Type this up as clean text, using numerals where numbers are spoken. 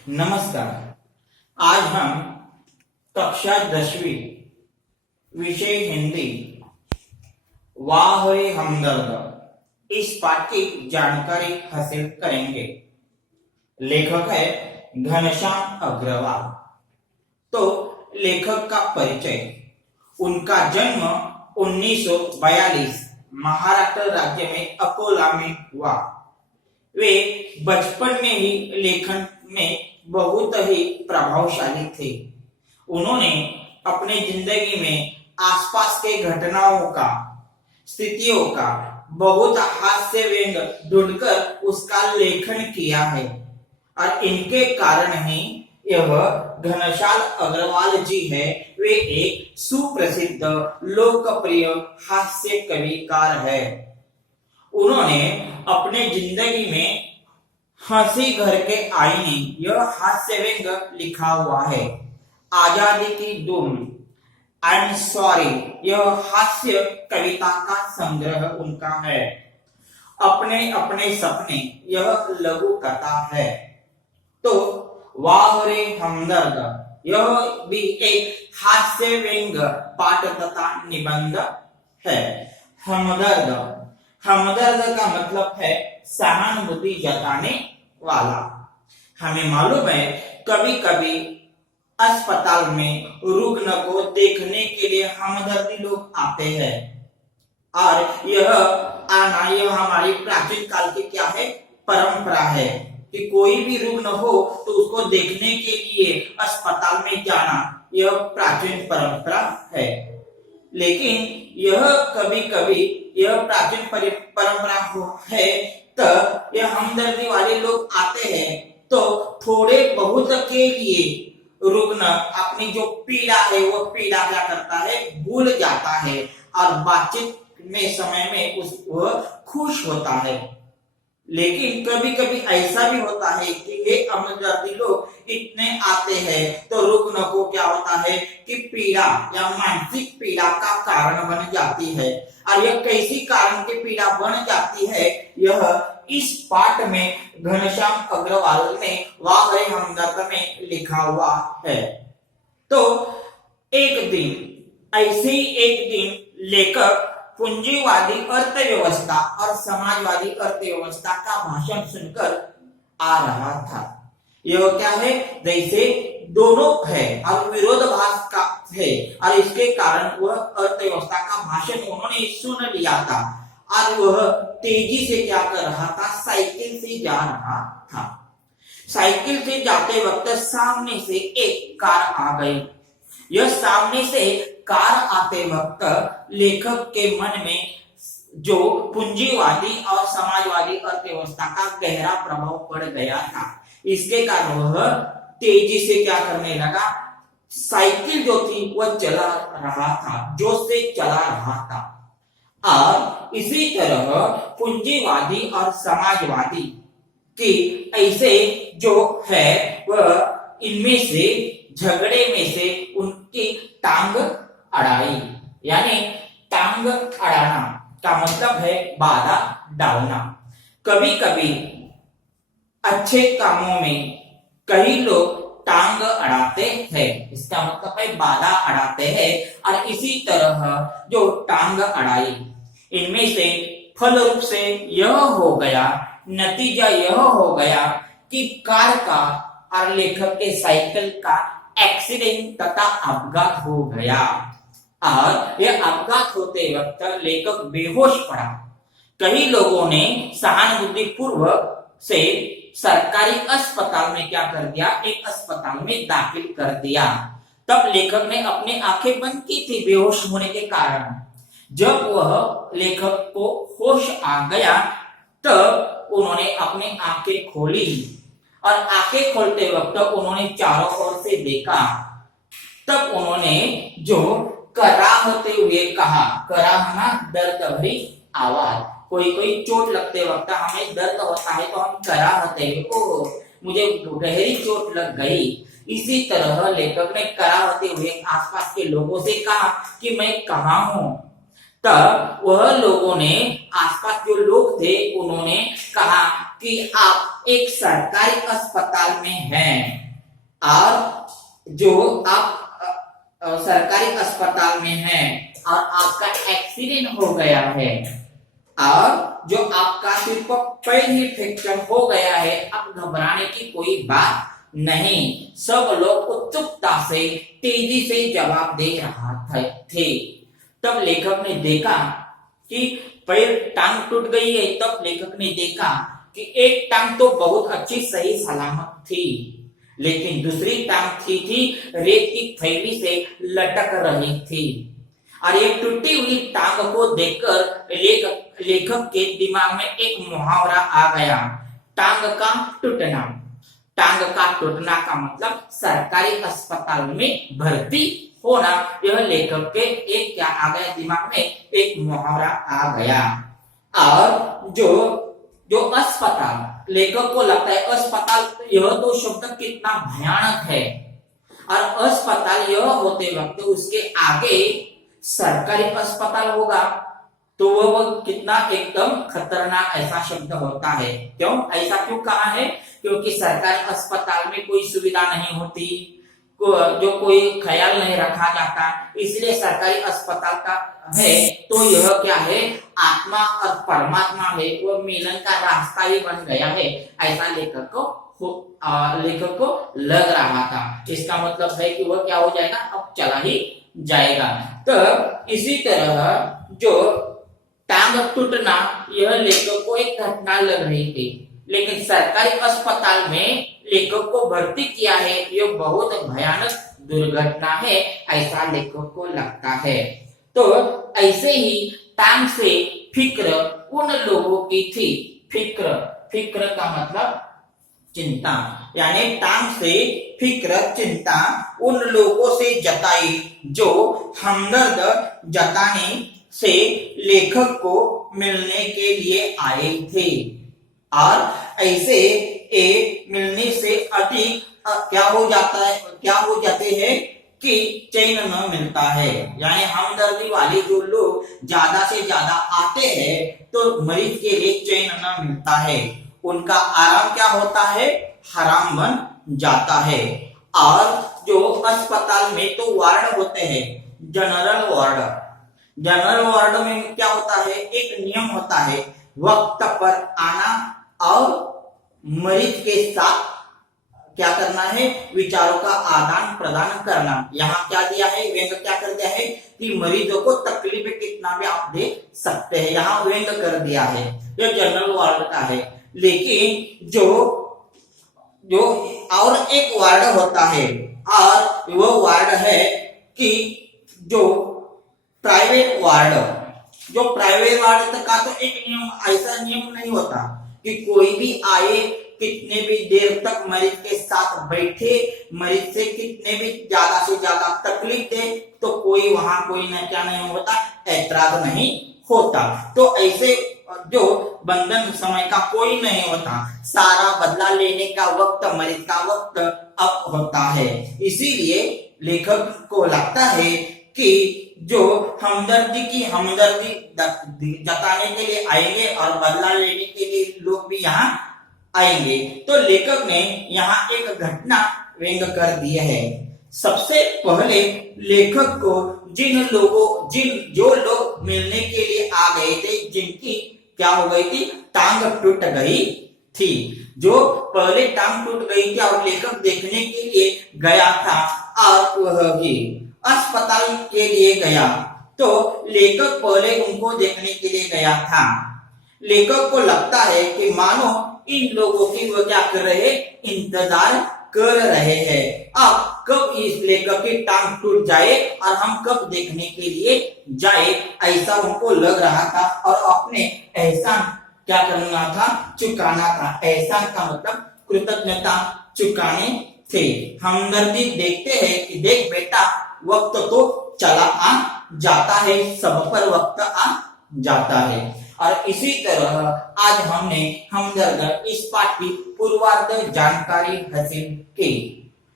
नमस्कार। आज हम कक्षा 10वीं विषय हिंदी वाह रे हमदर्द इस पाठ की जानकारी हासिल करेंगे। लेखक है घनश्याम अग्रवाल। तो लेखक का परिचय। उनका जन्म 1942 महाराष्ट्र राज्य में अकोला में हुआ। वे बचपन में ही लेखन में बहुत ही प्रभावशाली थे। उन्होंने अपने जिंदगी में आसपास के घटनाओं का, स्थितियों का बहुत हास्य व्यंग ढूंढकर उसका लेखन किया है और इनके कारण ही यह घनश्याम अग्रवाल जी है। वे एक सुप्रसिद्ध लोकप्रिय हास्य कविकार है। उन्होंने अपने जिंदगी में हंसी घर के आईने यह हास्य व्यंग लिखा हुआ है। आजादी की धूम, आई एम सॉरी यह हास्य कविता का संग्रह उनका है। अपने अपने सपने यह लघु कथा है। तो वाह रे हमदर्द यह भी एक हास्य व्यंग पाठ तथा निबंध है। हमदर्द, हमदर्द का मतलब है सहानुभूति जताने वाला। हमें मालूम है कभी कभी अस्पताल में रुग्ण को देखने के लिए हमदर्दी लोग आते हैं और यह आना यह हमारी प्राचीन काल की क्या है परंपरा है कि कोई भी रुग्ण हो तो उसको देखने के लिए अस्पताल में जाना यह प्राचीन परंपरा है। लेकिन यह कभी कभी यह प्राचीन परंपरा है तो यह हमदर्दी वाले लोग आते हैं तो थोड़े बहुत के लिए रुग्ण अपनी जो पीड़ा है वो पीड़ा क्या करता है भूल जाता है और बातचीत में समय में वह खुश होता है। लेकिन कभी कभी ऐसा भी होता है कि ये हमदर्दी लोग इतने आते हैं तो रुग्ण को क्या होता है कि पीड़ा या मानसिक पीड़ा का कारण बन जाती है। और यह कैसी कारण की पीड़ा बन जाती है यह इस पाठ में घनश्याम अग्रवाल ने वाह रे हमदर्द में लिखा हुआ है। तो एक दिन ऐसे ही एक दिन लेखक पूंजीवादी अर्थव्यवस्था और समाजवादी अर्थव्यवस्था का भाषण सुनकर आ रहा था। यह क्या है जैसे दोनों है और विरोधाभास का है और इसके कारण वह अर्थव्यवस्था का भाषण उन्होंने सुन लिया था और वह तेजी से क्या कर रहा था साइकिल से जा रहा था। साइकिल से जाते वक्त सामने से एक कार आ गई। यह सामने से कार आते वक्त लेखक के मन में जो पूंजीवादी और समाजवादी अर्थव्यवस्था का गहरा प्रभाव पड़ गया था। इसके कारण वह तेजी से क्या करने लगा, साइकिल जो थी वह चला रहा था, जोश से चला रहा था। और इसी तरह पूंजीवादी और समाजवादी की ऐसे जो है वह इनमें से झगड़े में से उनकी टांग अड़ाई, यानी टांग अड़ाना का मतलब है बाधा डालना। कभी कभी अच्छे कामों में कई लोग टांग अड़ाते हैं, इसका मतलब है बाधा अड़ाते हैं। और इसी तरह जो टांग अड़ाई इनमें से फल रूप से यह हो गया, नतीजा यह हो गया कि कार का और लेखक के साइकिल का एक्सीडेंट तथा अपघात हो गया। और यह अपघात होते वक्त लेखक बेहोश पड़ा। कई लोगों ने सहानुभूति पूर्वक से सरकारी अस्पताल में क्या कर दिया, एक अस्पताल में दाखिल कर दिया। तब लेखक ने अपनी आंखें बंद की थी बेहोश होने के कारण। जब वह लेखक को होश आ गया तब उन्होंने अपनी आंखें खोली और आंखें खोलते वक्त उन्होंने चारों ओर से देखा। तब उन्होंने जो कराहते हुए कहा, कराहना दर्द भरी आवाज। कोई कोई चोट लगते वक्त हमें दर्द होता है तो हम कराहते हैं, ओह मुझे गहरी चोट लग गई। इसी तरह लेखक ने कराहते हुए आसपास के लोगों से कहा कि मैं कहाँ हूँ। तब वह लोगों ने, आसपास जो लोग थे उन्होंने कहा कि आप आप एक सरकारी अस्पताल में हैं और जो आप सरकारी अस्पताल में हैं और आपका एक्सीडेंट हो गया है और जो आपका सिर्फ पैर ही फ्रैक्चर हो गया है, अब घबराने की कोई बात नहीं। सब लोग उत्सुकता से तेजी से जवाब दे रहा थे। तब लेखक ने देखा कि पैर टांग टूट गई है। तब लेखक ने देखा कि एक टांग तो बहुत अच्छी सही सलामत थी, लेकिन दूसरी टांग थी रेत की थैली से लटक रही थी। और ये टूटी हुई टांग को देखकर लेखक के दिमाग में एक मुहावरा आ गया, टांग का टूटना। टांग का टूटना का मतलब सरकारी अस्पताल में भर्ती होना। यह लेखक के एक क्या आ गया दिमाग में, एक मुहावरा आ गया। और जो अस्पताल, लेखक को लगता है अस्पताल, यह तो शब्द कितना भयानक है। और अस्पताल यह होते वक्त उसके आगे सरकारी अस्पताल होगा तो वह कितना एकदम खतरनाक ऐसा शब्द होता है। क्यों, ऐसा क्यों कहा है? क्योंकि सरकारी अस्पताल में कोई सुविधा नहीं होती, जो कोई ख्याल नहीं रखा जाता, इसलिए सरकारी अस्पताल का है तो यह क्या है, आत्मा और परमात्मा है, वो मिलन का रास्ता ही बन गया है, ऐसा लेखक को लग रहा था। इसका मतलब है कि वह क्या हो जाएगा, अब चला ही जाएगा। तो इसी तरह जो टांग टूटना, यह लेखक को एक घटना लग रही थी, लेकिन सरकारी अस्पताल में लेखक को भर्ती किया है, यह बहुत भयानक दुर्घटना है, ऐसा लेखक को लगता है। तो ऐसे ही टांग से फिक्र उन लोगों की थी। फिक्र का मतलब चिंता, यानी टांग से फिक्र चिंता उन लोगों से जताई जो हमदर्द जताने से लेखक को मिलने के लिए आए थे। और ऐसे मिलने से अधिक क्या हो जाते हैं कि चैन न मिलता है। यानी हमदर्दी वाले जो लोग ज्यादा से ज्यादा आते हैं तो मरीज के लिए चैन न मिलता है, उनका आराम क्या होता है, हराम बन जाता है। और जो अस्पताल में तो वार्ड होते हैं, जनरल वार्ड में क्या होता है, एक नियम होता है, वक्त पर आना और मरीज के साथ क्या करना है, विचारों का आदान प्रदान करना। यहाँ क्या दिया है, व्यंग क्या कर दिया है कि मरीजों को तकलीफ कितना भी आप दे सकते हैं, यहाँ व्यंग कर दिया है। यह जनरल वार्ड का है। लेकिन जो और एक वार्ड होता है, और वो वार्ड है कि जो प्राइवेट वार्ड का तो एक नियम, ऐसा नियम नहीं होता कि कोई भी आए, कितने भी देर तक मरीज के साथ बैठे, मरीज से कितने भी ज्यादा से ज्यादा तकलीफ दे, तो कोई वहां कोई न क्या नहीं होता, ऐतराज नहीं होता। तो ऐसे जो बंधन समय का कोई नहीं होता, सारा बदला लेने का वक्त, मरीज का वक्त अब होता है। इसीलिए लेखक को लगता है कि जो हमदर्दी जताने के लिए आएंगे और बदला लेने के लिए लोग भी यहाँ आएंगे। तो लेखक ने यहाँ एक घटना व्यंग कर दिया है। सबसे पहले लेखक को जो लोग मिलने के लिए आ गए थे, जिनकी क्या हो गई थी, टांग टूट गई थी, जो पहले टांग टूट गई थी और लेखक देखने के लिए गया था और वह भी अस्पताल के लिए गया, तो लेखक पहले उनको देखने के लिए गया था। लेखक को लगता है कि मानो इन लोगों की वो क्या कर रहे हैं, इंतजार कर रहे हैं। अब कब इस लेखक की टांग टूट जाए और हम कब देखने के लिए जाए, ऐसा उनको लग रहा था। और अपने एहसान क्या करना था, चुकाना था। एहसान का मतलब कृतज्ञता चुकाने थे। हमदर्दी देखते हैं कि देख बेटा, वक्त तो चला आ जाता है, सब पर वक्त आ जाता है। और इसी तरह आज हमने हमदर्द इस पाठ की पूर्वार्ध जानकारी हासिल की।